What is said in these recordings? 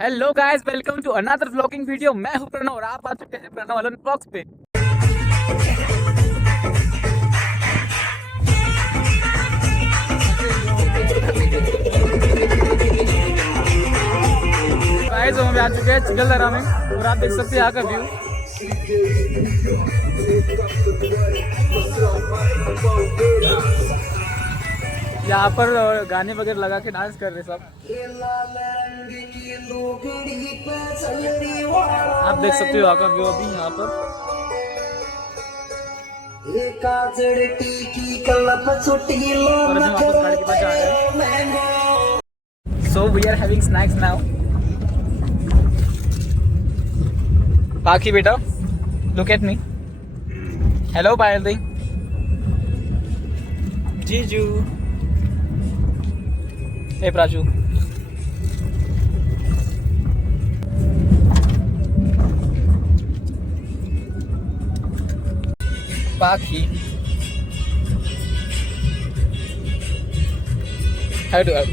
Hello guys, welcome to another vlogging video. मैं हूं प्रणव और आप आ चुके हैं प्रणव वालन ब्लॉग्स पे। गाइस हम आ चुके हैं चिखलदरा में और आप देख सकते हैं यहाँ का व्यू। यहाँ पर गाने वगैरह लगा के डांस कर रहे सब। आप देख सकते हो यहाँ का व्यू अभी यहाँ पर। और हम वापस गाड़ी के पास जा रहे हैं। So we are having snacks now. पाखी बेटा, look at me. Hello पायल दी। जीजू। हे प्राजू। पाखी। How do I?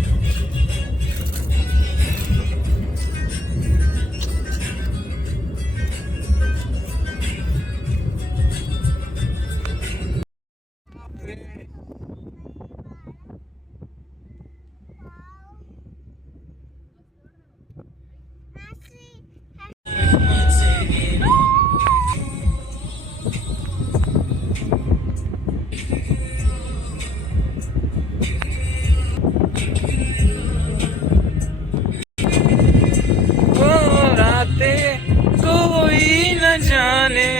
कोई न जाने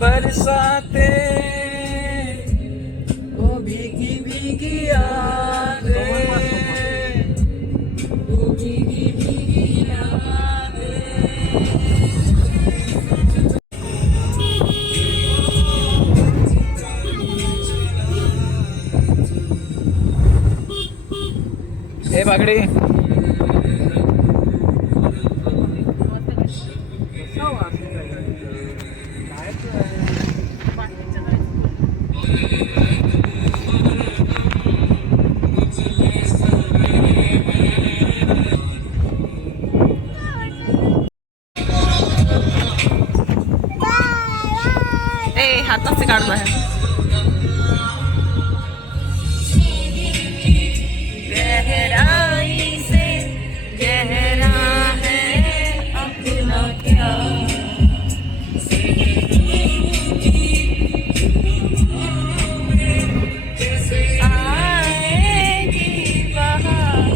बरसाते वो भीगी भीगी यादें, वो भीगी भीगी यादें। हे बागड़ी। हाथ से काटना है। गहराई से गहरा है अपना क्या आएगी बहार।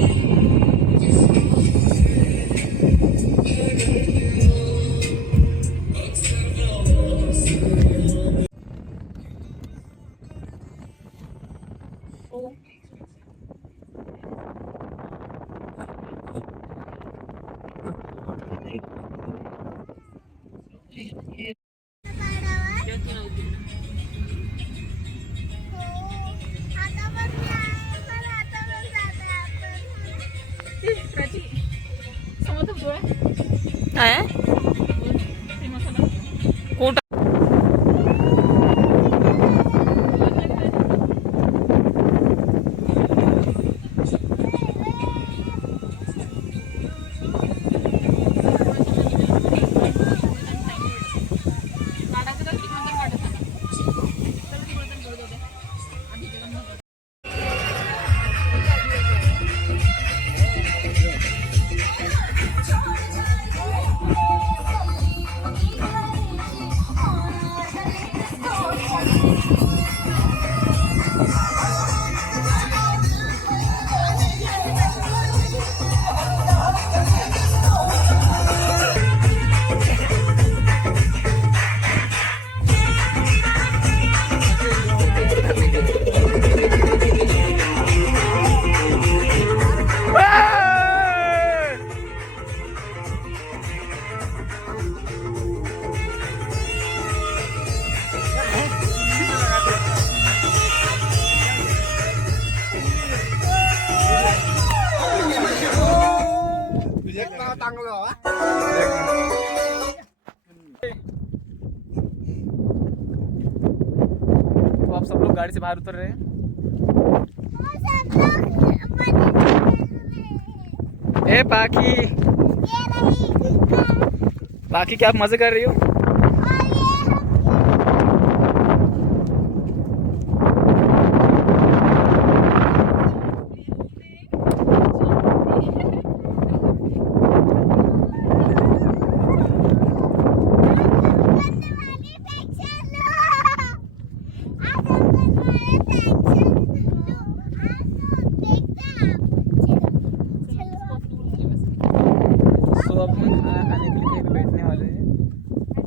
तो आप सब लोग गाड़ी से बाहर उतर रहे हैं। ए पाखी, पाखी क्या आप मजे कर रही हो? तो अब हम खाना खाने के लिए कहीं पे बैठने वाले हैं।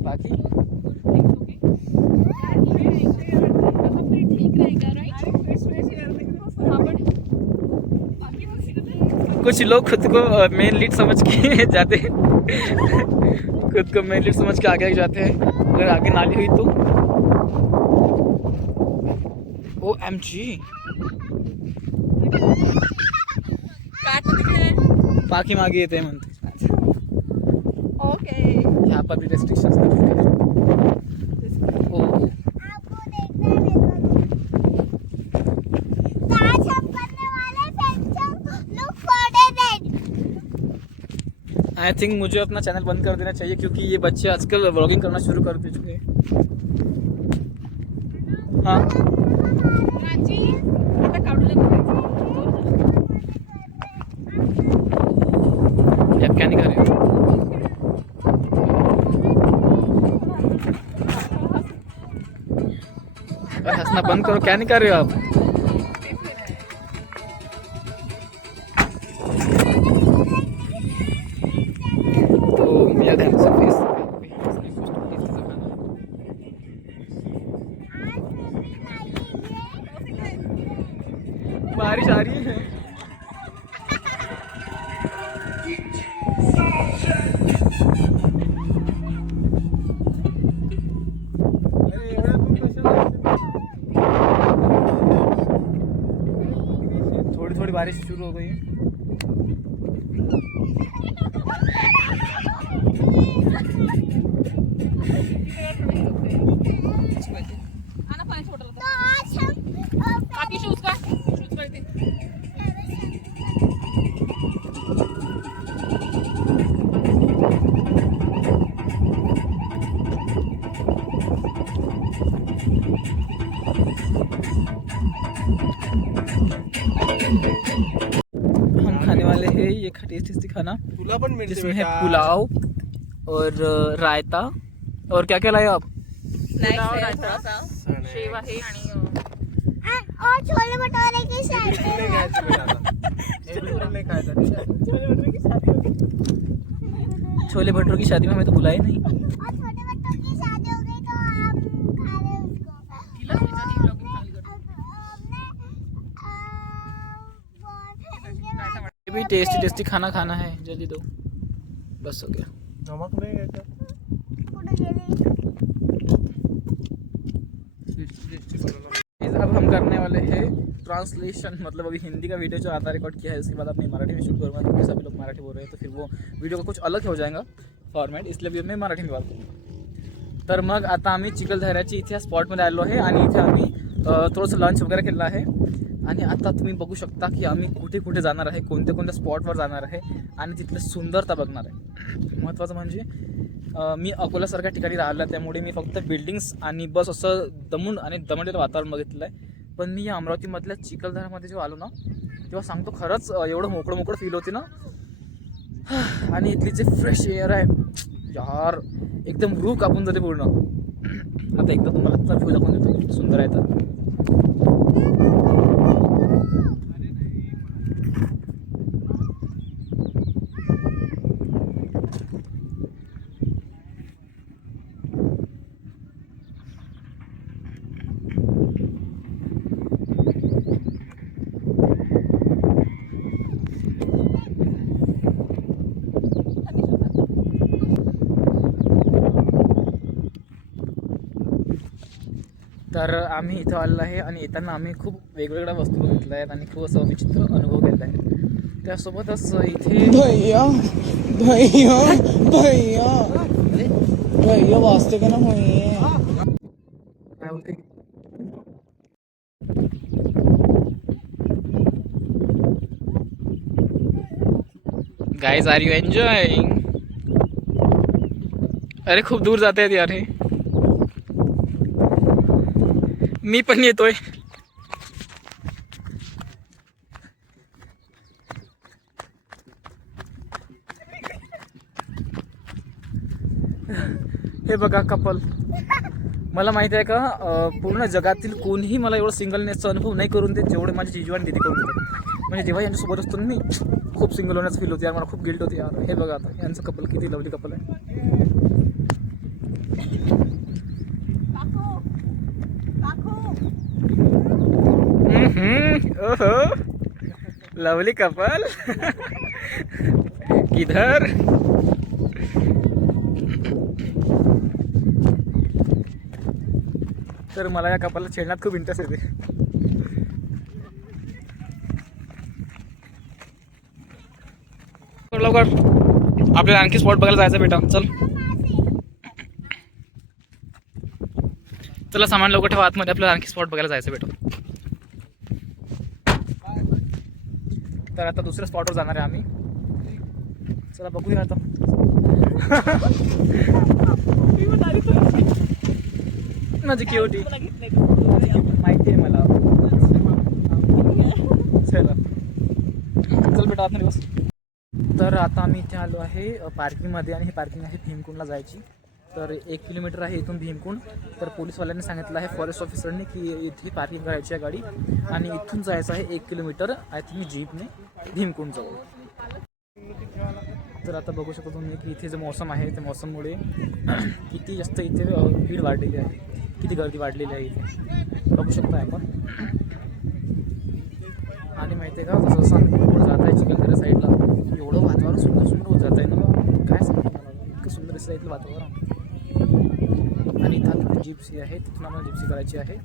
बाकी कुछ लोग खुद को मेन लीड समझ के जाते हैं, खुद को मेन लीड समझ के आगे जाते हैं। अगर आगे नाली हुई तो OMG बाकी मागे येते म्हणते। ओके यहाँ पर भी रेस्ट्रिक्शंस आई थिंक मुझे अपना चैनल बंद कर देना चाहिए क्योंकि ये बच्चे आजकल व्लॉगिंग करना शुरू कर दे चुके हैं। हाँ आप क्या नहीं कर रहे हो? हंसना बंद करो, क्या नहीं कर रहे हो आप? तो मेरा घर से फेस बारिश आ रही है। थोड़ी थोड़ी बारिश शुरू हो गई है। हम खाने वाले हैं ये टेस्टी खाना जिसमें है पुलाव और रायता और क्या क्या लाए आप? शेव आहे आणि और छोले भटूरे की शादी छोले भटूरे की शादी में हमें तो बुलाए नहीं। और छोले भटूरे की शादी हो गई तो आप खा रहे ये भी टेस्टी खाना खाना है, जल्दी दो, बस हो गया। नमक नहीं है क्या? अब हम करने वाले हैं ट्रांसलेशन, मतलब अभी हिंदी का वीडियो जो आधा रिकॉर्ड किया है उसके बाद अपनी मराठी में शूट करूँगा क्योंकि सभी लोग मराठी बोल रहे हैं तो फिर वो वीडियो का कुछ अलग हो जाएगा फॉर्मॅट, इसलिए मी मराठी बात करू। तर मग आता आम्ही चिखलदऱ्याची इथे स्पॉटमध्ये आलो आहे आणि इथे आम्ही थोडंसं लंच वगैरे केलं आहे आणि आता तुम्ही बघू शकता की आम्ही कुठे कुठे जाणार आहे, कोणत्या कोणत्या स्पॉटवर जाणार आहे आणि तिथली सुंदरता बघणार आहे। महत्त्वाचं म्हणजे मी अकोलासारख्या ठिकाणी राहिला त्यामुळे मी फक्त बिल्डिंग्स आणि बस असं दमून आणि दमटलेलं वातावरण बघितलं आहे, पण मी या अमरावतीमधल्या चिखलदऱ्यामध्ये जेव्हा आलो ना तेव्हा सांगतो खरंच एवढं मोकळं मोकळं फील होते ना, आणि इथली जे फ्रेश एअर आहे यार एकदम रूह कापून जाते पूर्ण। आता एकदा तुम्हाला तर व्ह्यू दाखवून देतो किती सुंदर आहे तर। तर आम्ही इथं आलेलो आहे आणि येताना आम्ही खूप वेगवेगळ्या वस्तू बघितल्या आहेत आणि खूप असं विचित्र अनुभव घेतला आहे। त्यासोबतच इथे भैया भैया भैया भैया वास्ते का ना होई काय होते गाइस आर यू एंजॉयिंग? अरे खूप दूर जात आहेत यार हे. मी पण येतोय. हे बघा कपल. मला माहिती आहे का पूर्ण जगातील कोणीही मला एवढं सिंगलनेसचा अनुभव नाही करून देत जेवढे माझे जिजू आणि दीदी करून देतात. म्हणजे जेव्हा यांच्यासोबत असतो ना मी खूप सिंगल होण्याचं फील होते यार. मला खूप गिल्ट होते यार. हे बघा आता यांचं कपल किती लवली कपल आहे. ओहो लवली कपल. किधर? तर मला या कपलला छेडण्यात खूप इंटरेस्ट येते. लवकर आपल्याला आणखी स्पॉट बघायला जायचं बेटा. चला सामान लवकर ठेवा आतमध्ये. आपल्याला आणखी स्पॉट बघायला जायचं बेटा. तर आता दुसऱ्या स्पॉटवर जाणार आहे आम्ही. चला बघूया आता. माझी क्युटी माहिती आहे मला. चला चल बेटा आतमध्ये बस. तर आता आम्ही इथे आलो आहे पार्किंगमध्ये आणि ही पार्किंग आहे भीमकुंडला जायची. तर 1 किलोमीटर आहे इथून भीमकुंड. तर पोलीसवाल्यांनी सांगितलं आहे फॉरेस्ट ऑफिसरने की इथे पार्किंग करायची आहे गाडी आणि इथून जायचं आहे 1 किलोमीटर आय थिंक जीपने भीमकुंड जवळ. तर आता बघू शकतो तुम्ही की इथे जे मौसम आहे त्या मौसममुळे किती जास्त इथे भीड वाढलेली आहे. किती गर्दी वाढलेली आहे इथे बघू शकता आपण. आणि माहिती आहे का जसं जसं आम्ही पुढे जात आहे चिखलदऱ्या साईडला एवढं वातावरण सुंदर सुंदर होत जात आहे ना. काय सांगतो मला इतकं सुंदर असं इथलं वातावरण. आणि इथं जिप्सी आहे तिथून आम्हाला जिप्सी करायची आहे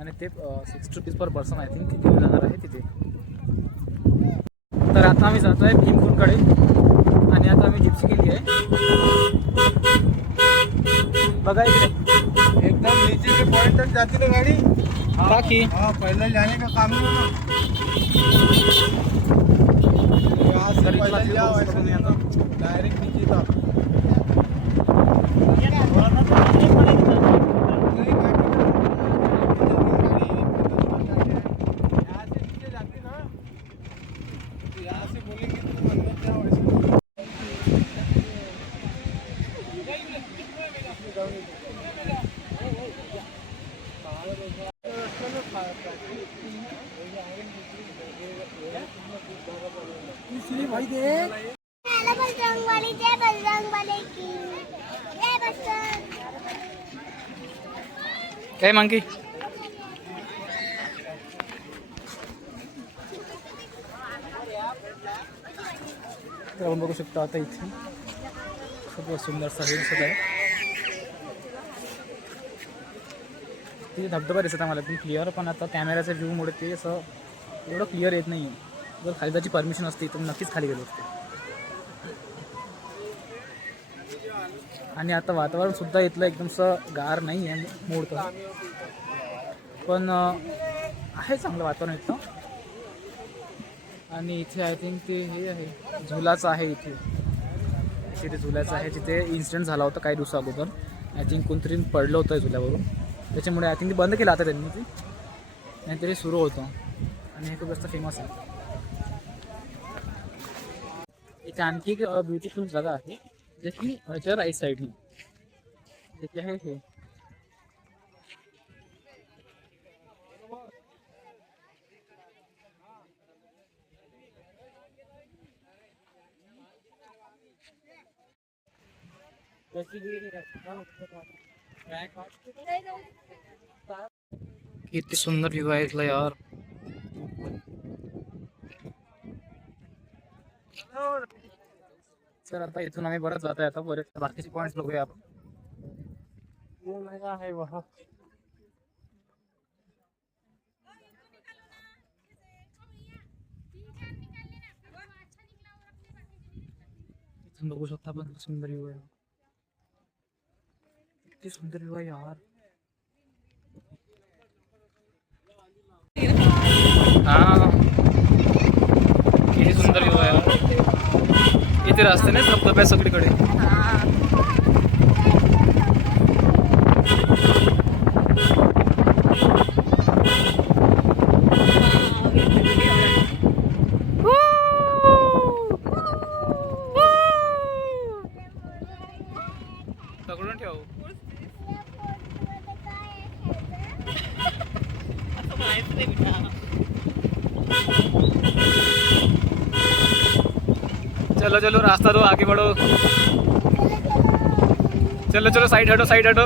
आणि ते 60 rupees per person I think घेऊन जाणार आहे तिथे. तर आता आम्ही जातो आहे भीमकुंडकडे आणि आता आम्ही जिप्सी केली आहे. बघा इकडे एकदम नीचे के पॉइंट तक जाती ना गाड़ी. बाकी हाँ पहले जाने का काम नहीं होना. यहाँ से पहले जाओ ऐसा नहीं आता डायरेक्ट नीचे था. भाई देख हेलो बजरंगबली, जय बजरंगबली की जय बजरंग. काय मांगी. तर आपण बघू शकतो आता इथे खूप सुंदरसा हे दिसत आहे. तिथे धबधबा दिसत आहे मला एकदम क्लिअर. पण आता कॅमेऱ्याच्या व्ह्यूमुळे ते असं एवढं क्लिअर येत नाही आहे. जर खाली जायची परमिशन असते तर नक्कीच खाली गेलो असते. आणि आता वातावरण सुद्धा इथलं एकदम असं गार नाही आहे मोडतं पण आहे चांगलं वातावरण इथलं. आणि इथे आय थिंक ते हे आहे झुलाचं आहे इथे. ते झुलाचं आहे जिथे इन्सिडेंट झाला होता काही दिवसा अगोदर. आय थिंक कोणतरी पडलं होतं झुल्यावरून त्याच्यामुळे आय थिंक ते बंद केलं आता त्यांनी ते नाहीतरी सुरू होतं. आणि हे खूप जास्त फेमस आहे. इथे आणखी एक ब्युटिफुल जागा आहे जे की ह्याच्या राईट साईडने जे आहे हे किती सुंदर व्ह्यू आहे इथला यार. तर आता इथून आम्ही परत जातोय. आता बरेच बाकीचे पॉईंट्स बघूया आपण. आहे वहा इथून बघू शकता आपण किती सुंदर व्ह्यू आहे. किती सुंदर व्ह्यू आहे यार. हा किती सुंदर व्ह्यू आहे यार. इथे रस्ते नाही धबधब्या सगळीकडे. पकडून ठेव. चलो चलो रास्ता दो, आगे बढ़ो. चलो चलो साइड हटो, साइड हटो.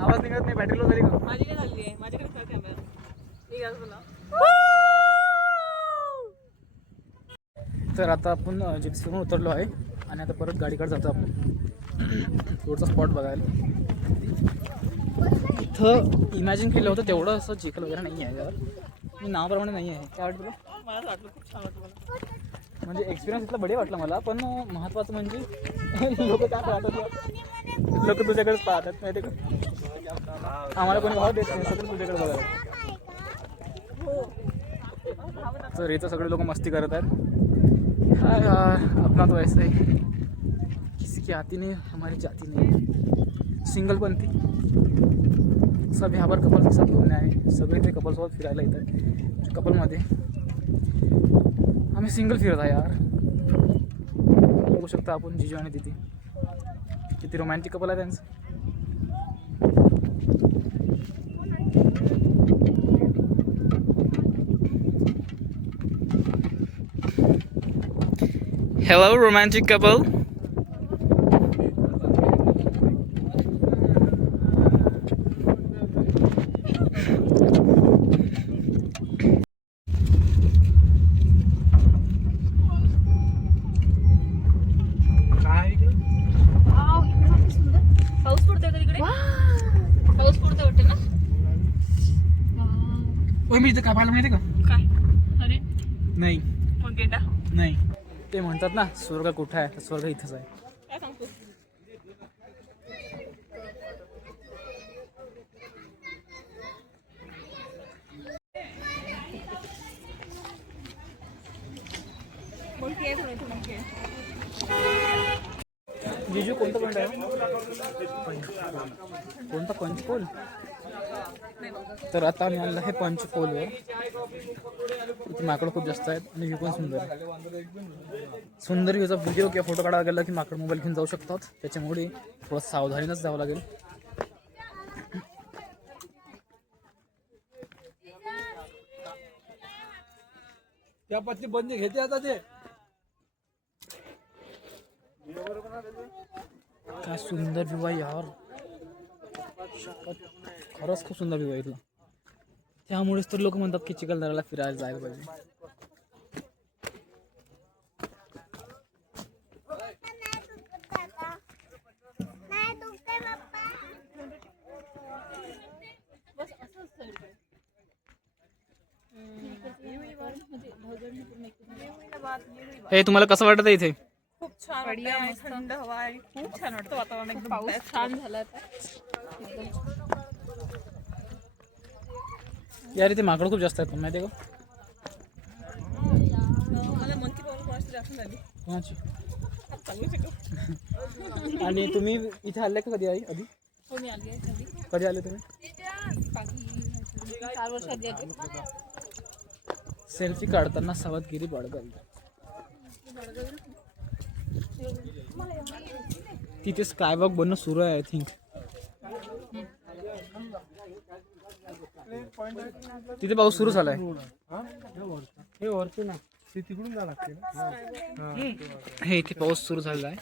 आवाज निघत नाही, बॅटरी लो झाली का? माझी काय झाली आहे माझ्याकडे काय कॅमेरा निघाल तुला. तर आता आपण जिप्सीवरून उतरलो आहे आणि आता परत गाडीकडे जातो आपण रोडचा स्पॉट बघायला. इथं इमॅजिन केलं होतं तेवढं असं चिखल वगैरे नाही आहे यार, मी नावाप्रमाणे नाही आहे. काय वाटतं तुला? मला असं वाटलं खूप छान वाटलं मला. म्हणजे एक्सपिरियन्स इथला बढिया वाटला मला, पण महत्त्वाचं म्हणजे लोक काय पाहतात, लोक तुझ्याकडेच पाहतात माहिती का. आम्हाला कोणी भाव देत नाही, सगळं तुझ्याकडे बघायला. तर इथं सगळे लोक मस्ती करत आहेत. हाँ यार अपना तो ऐसा ही, किसी की आती नहीं हमारी जाती नहीं. सिंगल पंथी सब यहाँ पर कपल के साथ घूमने आए, सगळे ते कपलसोबत फिरायला येत आहेत. कपलमध्ये आम्ही सिंगल फिरत आहे यार. बघू शकता आपण जिजू आणि तिथे किती रोमॅन्टिक कपल आहे त्यांचं. Hello, romantic couple. पाऊस पडतोय का तिकडे? पाऊस पडतोय वाटतं ना. मी इथं काय पाहिलं माहिती का? काय? अरे नाही मग गेटा नाही, ते म्हणतात ना स्वर्ग कुठं आहे, स्वर्ग इथंच आहे. काय सांगतो. मोठी आहे थोडी मोठी आहे. जिजू कोणतं पॉईंट आहे? कोणता पंचपोल? तर आता आम्ही आणलं आहे पंचपोलवर. इथे माकडं खूप जास्त आहेत आणि व्ह्यू पण सुंदर आहे. सुंदर व्ह्यूचा व्हिडिओ किंवा फोटो काढावा गेला की माकड मोबाईल घेऊन जाऊ शकतात, त्याच्यामुळे थोडं सावधानीनंच जावं लागेल. त्या पत्ती बंद घेते आता ते. काय सुंदर व्ह्यू आहे यार, खरंच खूप सुंदर व्ह्यू आहे इथला. त्यामुळेच तर लोक म्हणतात की चिखलदऱ्याला फिरायला जायला पाहिजे. नाही दुखते पप्पा. बस असंच सगळीकडे. हे तुम्हाला कसं वाटतं इथे? खूप छान वाटतं, थंड हवा आहे, खूप छान वाटतं वातावरण. एकदम पाऊस छान झाला आता. यार इथे माकड खूप जास्त आहेत पण माहिती आहे का? मला मंकी पाहून कोणाची जास्त झाली. कोणाची? चांगली शिकव. आणि तुम्ही इथे आले का कधी आई? आधी हो मी आली आहे कधी कधी आले तुम्ही? 4 वर्ष आधी आली. सेल्फी काढताना सावधगिरी बाळगावी. तिथे स्कायवॉक बनणं सुरू आहे आय थिंक. तिथे पाऊस सुरू झालाय. हे वरती ना, ते तिकडून जा लागते ना. हे इथे पाऊस सुरू झालेला आहे.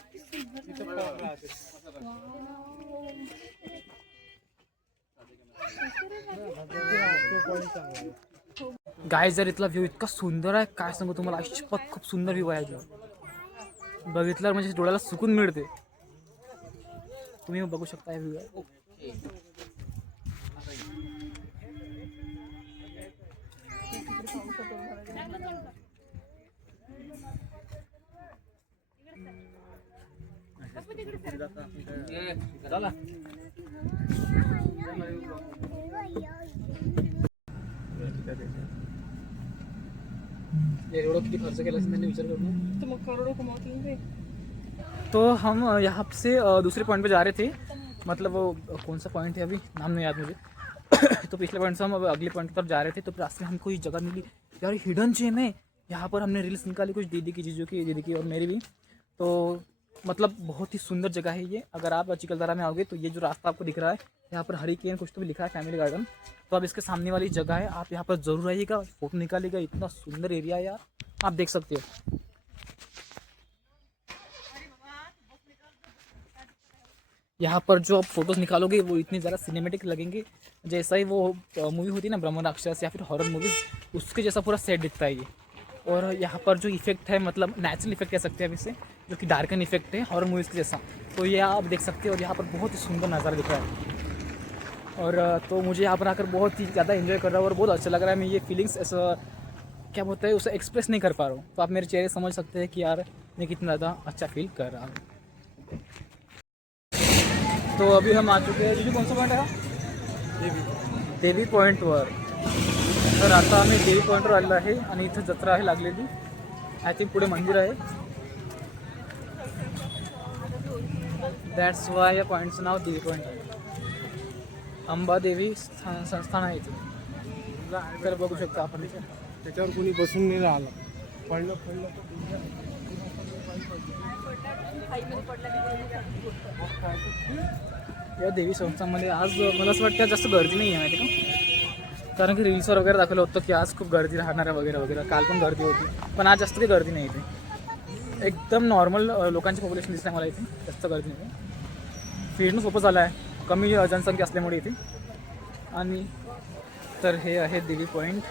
गाय जर इथला व्ह्यू इतका सुंदर आहे काय सांगू तुम्हाला, आयुष्यात खूप सुंदर व्ह्यू आहे. बघितल्यावर म्हणजे डोळ्याला सुकून मिळते. तुम्ही बघू शकता हे व्ह्यू. चला एवढं किती खर्च केला असेल त्यांनी विचार करून. तो मग करोड़ों कमाती है. तो हम यहाँ से दूसरे पॉइंट पे जा रहे थे, मतलब वो कौन सा पॉइंट है अभी नाम नहीं याद मुझे. तो पिछले पॉइंट से हम अब अगले पॉइंट पर जा रहे थे, तो रास्ते में हमको ये जगह मिली यार, हिडन जेम है. यहाँ पर हमने रील्स निकाली कुछ दीदी की, जीजू की, दीदी की और मेरी भी. तो मतलब बहुत ही सुंदर जगह है ये. अगर आप चिकलदरा में आओगे तो ये जो रास्ता आपको दिख रहा है, यहाँ पर हरिकेन कुछ तो भी लिखा है, फैमिली गार्डन. तो अब इसके सामने वाली जगह है, आप यहाँ पर ज़रूर आइएगा, फ़ोटो निकालिएगा. इतना सुंदर एरिया है यार, आप देख सकते हो. यहाँ पर जो आप फोटोज़ निकालोगे वो इतनी ज़्यादा सिनेमेटिक लगेंगे, जैसा ही वो मूवी होती है ना ब्रह्म राक्षस या फिर हॉरर मूवीज़, उसके जैसा पूरा सेट दिखता है ये. और यहाँ पर जो इफेक्ट है, मतलब नेचुरल इफेक्ट कह सकते हैं अब इसे, जो कि डार्कन इफेक्ट है हॉरर मूवीज़ के जैसा, तो ये आप देख सकते हो. और यहाँ पर बहुत ही सुंदर नज़ारा दिख रहा है. और तो मुझे यहाँ पर आकर बहुत ही ज़्यादा एंजॉय कर रहा हूँ और बहुत अच्छा लग रहा है. मैं ये फीलिंग्स ऐसा क्या बोलता है उसे एक्सप्रेस नहीं कर पा रहा हूँ. तो आप मेरे चेहरे समझ सकते हैं कि यार मैं कितना ज़्यादा अच्छा फील कर रहा हूँ. तो अभी हम आ चुके हैं. कौन सा पॉइंट आहे? देवी पॉईंटवर. तर आता आम्ही देवी पॉईंटवर आलेलो आहे आणि इथं जत्रा आहे लागलेली. आय थिंक पुढे मंदिर आहे. दॅट्स वाय या पॉईंटचं नाव देवी पॉईंट आहे. अंबादेवी संस्थान आहे इथे. तर बघू शकता आपण इथे. त्याच्यावर कोणी बसून नाही राहिलं, पडलं या देवी संस्थांमध्ये आज मला असं वाटतं जास्त गर्दी नाही आहे माहिती का, कारण की रील्सवर वगैरे दाखवलं होतं की आज खूप गर्दी राहणार आहे वगैरे वगैरे. काल पण गर्दी होती, पण आज जास्त काही गर्दी नाही इथे. एकदम नॉर्मल लोकांची पॉप्युलेशन दिसतं मला इथे, जास्त गर्दी नाही. फिरणं सोपं झालं आहे, कमी जनसंख्या असल्यामुळे इथे. आणि तर हे आहे देवी पॉईंट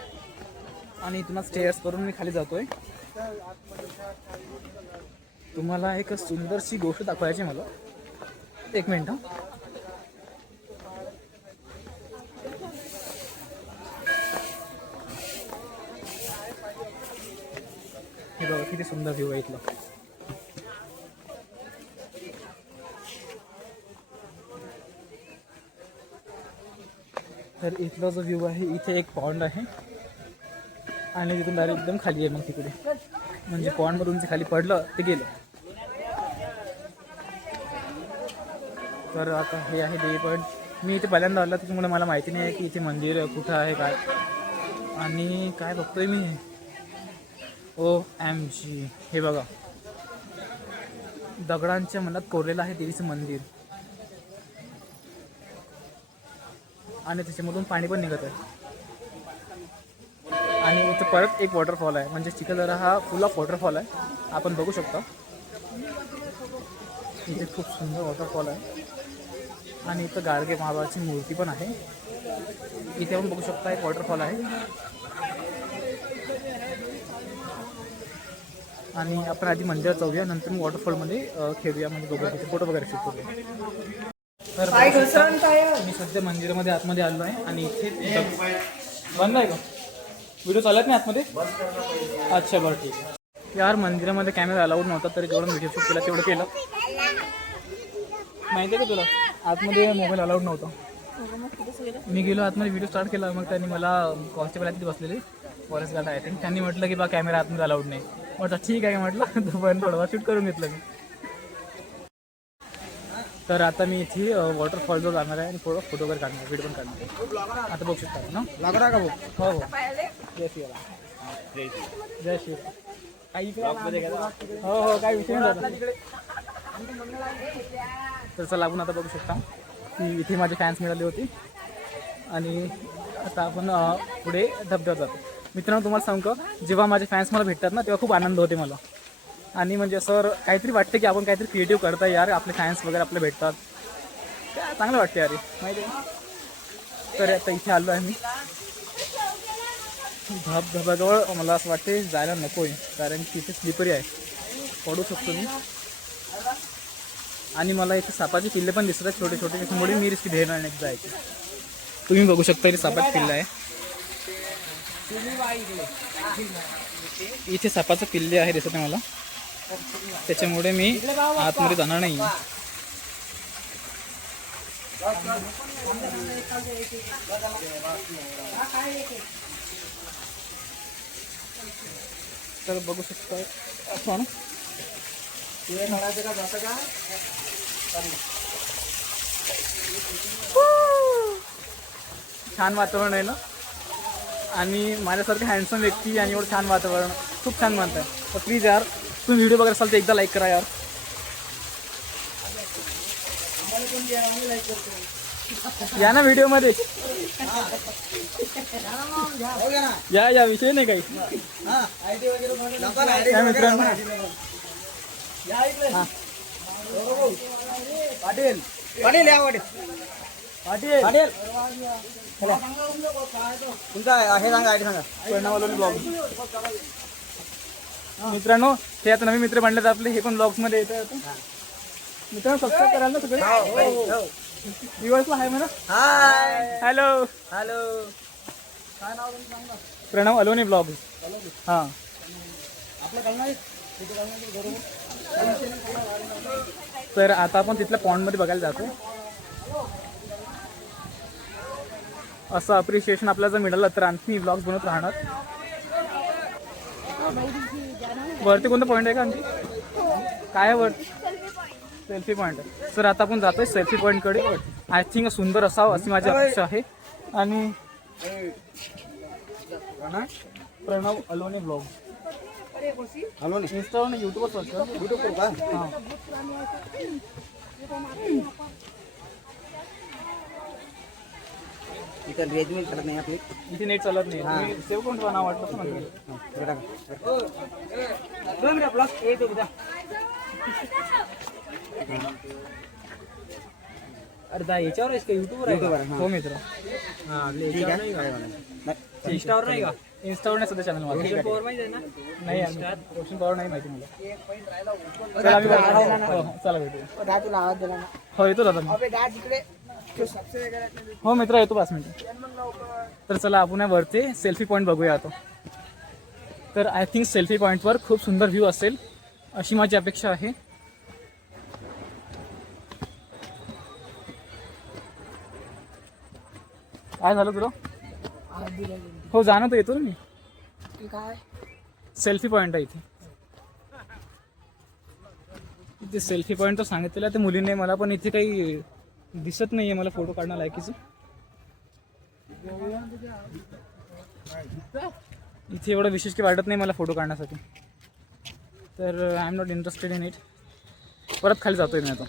आणि इथूनच स्टेअर्स करून मी खाली जातो आहे. तुम्हाला एक सुंदरशी गोष्ट दाखवायची मला. एक मिनिट हा. हे बघा किती सुंदर व्ह्यू आहे इथला. तर इथला जो व्ह्यू आहे, इथे एक पॉन्ड आहे आणि तिथून डायरेक्ट एकदम खाली आहे. मग तिकडे म्हणजे पॉन्डमधून जे खाली पडलं ते गेलं. तर आता हे आहे देवी पॉईंट. मी इथे पहिल्यांदा आलो, त्याच्यामुळे मला माहिती नाही आहे की इथे मंदिर कुठं आहे काय. आणि काय बघतोय मी, OMG, हे बघा दगडांच्या मनात कोरलेलं आहे देवीचं मंदिर आणि त्याच्यामधून पाणी पण निघत आहे. आणि इथं परत एक वॉटरफॉल आहे, म्हणजे चिखलदरा हा फुल ऑफ वॉटरफॉल आहे. आपण बघू शकता इथे खूप सुंदर वॉटरफॉल आहे. आणि इथं गाडगे महाराजाची मूर्ती पण आहे. इथे आपण बघू शकता एक वॉटरफॉल आहे. आणि आपण आधी मंदिरात जाऊया, नंतर मग वॉटरफॉलमध्ये खेळूया, म्हणजे दोघं तिथे फोटो वगैरे शूट करूया. तर मी सध्या मंदिरामध्ये आतमध्ये आलो आहे आणि इथे बंद आहे का व्हिडिओ चालत नाही आतमध्ये? अच्छा बरं ठीक आहे. यार मंदिरामध्ये कॅमेरा अलाउड नव्हता, तरी जेवढं व्हिडिओ शूट केला तेवढं केलं. माहिती आहे का तुला, आतमध्ये मोबाईल अलाउड नव्हता. मी गेलो आतमध्ये, व्हिडिओ स्टार्ट केला. मग त्यांनी मला कॉन्स्टेबल तिथे बसलेले फॉरेस्ट गार्ड आहे, त्यांनी म्हटलं की बा कॅमेरा आतमध्ये अलाउड नाही. म्हटलं ठीक आहे म्हटलं, पण थोडं शूट करून घेतलं मी. तर आता मी इथे वॉटरफॉलवर जाणार आहे आणि थोडं फोटो वगैरे काढणार, व्हिडिओ पण काढणार. आता बघू शकता ना, लागला का भाऊ? हो हो. जय श्रीराम. जय श्रीराम. हो हो, काय विषय नाही. तर चला आपण आता बघू शकता की इथे माझे फॅन्स मिळाले होते आणि आता आपण पुढे धबधब्यात जातो. मित्रांनो तुम्हाला सांगू का, जेव्हा माझे फॅन्स मला भेटतात ना, तेव्हा खूप आनंद होते मला. आणि म्हणजे असं काहीतरी वाटतं की आपण काहीतरी क्रिएटिव्ह करता यार, आपले फॅन्स वगैरे आपले भेटतात, काय चांगलं वाटते यार, माहिती आहे. तर आता इथे आलो आहे मी धबधब्याजवळ. मला असं वाटते जायला नको आहे, कारण की इथे स्लिपरी आहे, पडू शकतो मी. आणि मला इथे सापाचे पिल्ले पण दिसत आहेत छोटे छोटे, त्याच्यामुळे मी रिस्क घेणार नाही जायचे. तुम्ही बघू शकता इथे सापाचे पिल्लं आहे. इथे सापाचं पिल्ले आहे दिसत आहे मला, त्याच्यामुळे मी आतमध्ये जाणार नाही. तर बघू शकता असं ना छान वातावरण आहे ना आणि माझ्यासारखं हँडसम व्यक्ती आणि एवढं छान वातावरण खूप छान म्हणत आहे. तर प्लीज यार तुम्ही व्हिडिओ बघत असाल तर एकदा लाईक करा यार. या ना व्हिडिओमध्ये या विषय नाही काही काय मित्रांनो. पाटील पाटील या पाटील पाटील पाटील तुमचा हे सांगा आयडी सांगा. प्रणव ब्लॉग. मित्रांनो हे आता नवीन मित्र बनलेत आपले, हे पण ब्लॉग्स मध्ये येतात. मित्रांनो सबस्क्राईब कराल ना सगळे. व्ह्यूअर्सला हाय म्हणा. Hi hello hello. Pranav Aloni blog. हां तर आता आपण तिथल्या पॉन्डमध्ये बघायला जातो. असं अप्रिशिएशन आपल्याला जर मिळालं तर आणखी ब्लॉग्स बनवत राहणार. वरती कोणतं पॉईंट आहे का आणखी काय आहे वरती? सेल्फी पॉईंट आहे. सर आता आपण जातोय सेल्फी पॉईंटकडे. आय थिंक सुंदर असावं अशी माझी अपेक्षा आहे. आणि प्रणव अलोनी ब्लॉग हॅलो इंस्टावर आणि यूट्यूबवर सर्च कर. युट्यूब करू का? हां इथं रेजमेंट करत नाही आपली. इथे नेट चालत नाही. तुम्ही सेव्ह करून ठेवा नाव वाटलं तर नंतर. अरे दा याच्यावर आहेस का युट्यूबवर आहे? हो मित्र. इंस्टावर नाही का? इंस्टावर नाही सध्या चॅनल माझं. नाही ओशन पॉवर नाही माहिती मला. चला आम्ही चला भेटू. हो येतो दादा मी. हो मित्र येतो 5 मिनिट. तर चला आपण वरती सेल्फी पॉईंट बघूया आता. तर आय थिंक सेल्फी पॉईंटवर खूप सुंदर व्ह्यू असेल अशी माझी अपेक्षा आहे. काय झालं तुला? हो जाणं तर येतो ना मी. काय सेल्फी पॉईंट आहे इथे. इथे सेल्फी पॉईंट तर सांगितलेलं आहे त्या मुलीने मला, पण इथे काही दिसत नाही आहे मला फोटो काढणं लायकीचं. इथे एवढं विशेष काही वाटत नाही मला फोटो काढण्यासाठी. तर I am not interested in it. परत खाली जातोय मी आता.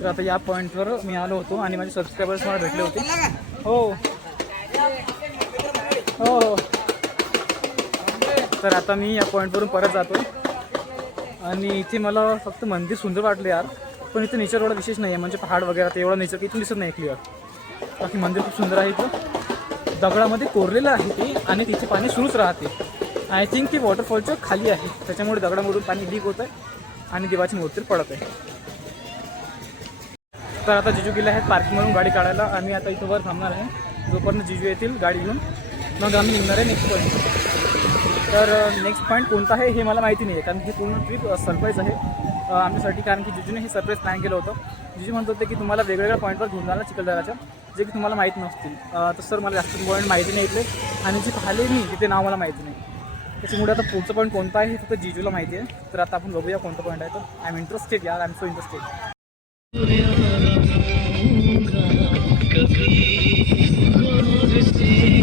तर आता या पॉईंटवर मी आलो होतो आणि माझे सबस्क्रायबर्स मला भेटले होते. हो हो हो. तर आता मी या पॉईंटवरून परत जातो आणि इथे मला फक्त मंदिर सुंदर वाटलं यार. पण इथे नेचर एवढं विशेष नाही आहे, म्हणजे पहाड वगैरे ते एवढं नेचर इथून दिसत नाही क्लिअर. बाकी मंदिर खूप सुंदर आहे. इथं दगडामध्ये कोरलेलं आहे ते आणि तिथे पाणी सुरूच राहते. आय थिंक ती वॉटरफॉलच्या खाली आहे, त्याच्यामुळे दगडामधून पाणी लीक होत आहे आणि देवाची मूर्ती पडत आहे. तर आता जिजू गेले आहेत पार्किंगमधून गाडी काढायला आणि आता इथं वर थांबणार आहे. जोपर्यंत जिजू येतील गाडी घेऊन मग आम्ही निघणार आहे नेक्स्ट पॉईंट. तर नेक्स्ट पॉईंट कोणता आहे हे मला माहिती नाही आहे, कारण ही पूर्ण ट्रिप सरप्राईज आहे आमच्यासाठी. कारण की जिजूने हे सरप्राईज प्लॅन केलं होतं. जिजू म्हणत होते की तुम्हाला वेगवेगळ्या पॉईंटवर घेऊन जाणार चिखलदराच्या, जे की तुम्हाला माहीत नसतील. तर सर मला जास्त पॉईंट माहिती नाही इथले आणि जे पाहिले मी तिथे नाव मला माहिती नाही. त्याच्यामुळे आता पुढचं पॉईंट कोणता आहे हे फक्त जिजूला माहिती आहे. तर आता आपण बघूया कोणता पॉईंट आहे. तर आय एम इंटरेस्टेड यार, I am so interested.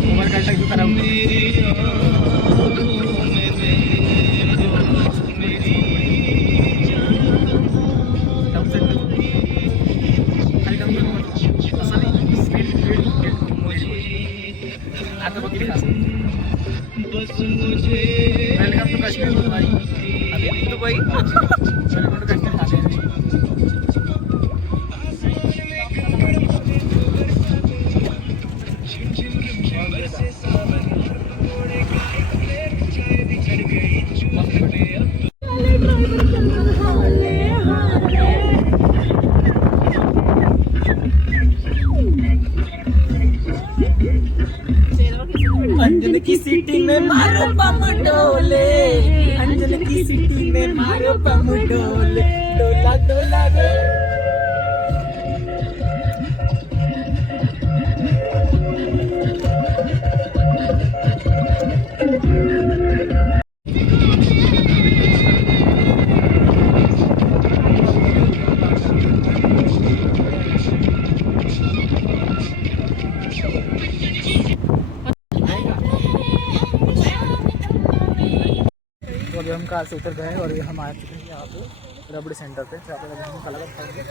Mobile काढला की खराब आता बघितली welcome to Kashmir Dubai. Dubai welcome to Kashmir. Anjan की सीटिंग में मारो बम डोले. दिल की सिटी में मारो बम डोले डोला डोला रे तो अभी हम कार से उतर गए और ये हम आ चुके हैं यहाँ पे रबड़ी सेंटर पे जहाँ पे हम कलाकंद खाएंगे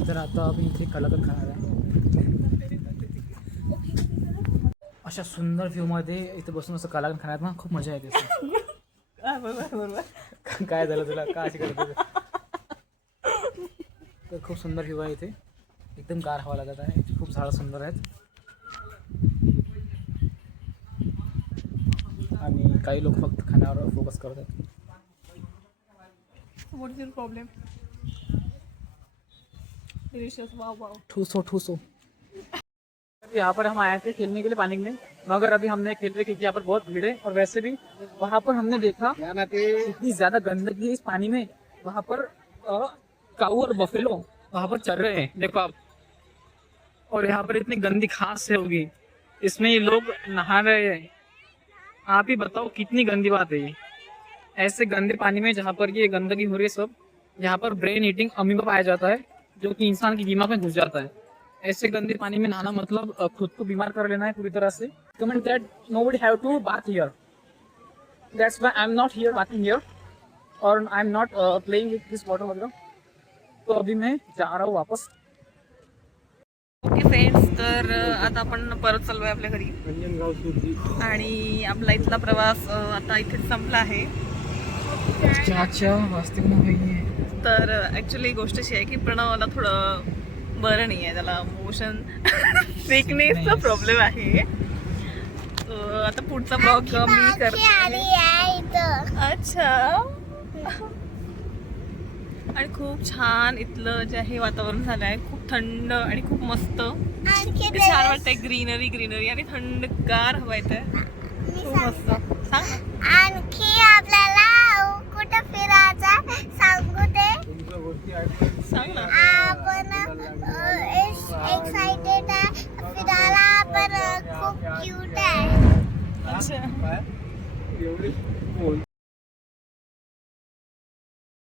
तर आता आपण इथे कलाकंद खाणार आहे अशा सुंदर व्ह्यूमध्ये इथे बसून असं कलाकंद खाण्यात ना खूप मजा येते काय झालं तुला का अशी करत तर खूप सुंदर व्ह्यू आहे इथे एकदम गार हवा लागत आहे खूप झाडं सुंदर आहेत आणि काही लोक फक्त खाण्यावर फोकस करतात What is your problem? Delicious, wow, wow. ठूसो ठूसो यहाँ पर हम आए थे खेलने के लिए पानी में मगर अभी हमने खेल रहे क्योंकि यहाँ पर बहुत भीड़ है और वैसे भी वहाँ पर हमने देखा इतनी ज्यादा गंदगी है इस पानी में वहाँ पर काऊ और बफेलो वहाँ पर चल रहे हैं देखो आप और यहाँ पर इतनी गंदी घास है होगी इसमें ये लोग नहा रहे हैं आप ही बताओ कितनी गंदी बात है ये ऐसे गंदे पानी में जहाँ पर ये गंदगी हो रही है सब यहाँ पर ब्रेन ईटिंग अमीबा पाया जाता है जो कि इंसान के दिमाग में घुस जाता है ऐसे गंदे पानी में नहाना मतलब खुद को बीमार कर लेना है पूरी तरह से comment that nobody have to bath here that's why I am not here bathing here और I am not playing with this water वगैरह तो अभी मैं जा रहा हूँ वापस ओके फ्रेंड्स तर आता आपण परत चाललो आहे आपल्या घरी अंजनगाव सुरजी आणि आपला इथला प्रवास आता इथेच संपला आहे चाचा वास्तविक नाहीये तर ॲक्च्युली गोष्ट अशी आहे की प्रणवला थोडं बरं नाही आहे त्याला मोशन सिकनेसचा प्रॉब्लेम आहे आता पुढचा ब्लॉग मी आली करते आहे इथं अच्छा आणि खूप छान इथलं जे आहे वातावरण झालं आहे खूप थंड आणि खूप मस्त आणखी ते छान वाटतंय ग्रीनरी ग्रीनरी आणि थंडगार हवा येते खूप मस्त सांग ना. आणखी आपल्याला कुठं फिरायचं सांगू ते तुमच्या गोष्टी ऐकून सांग ना आपण एक्साइटेड आहे फिरायला आपण खूप क्यूट आहे अच्छा एवढी बोल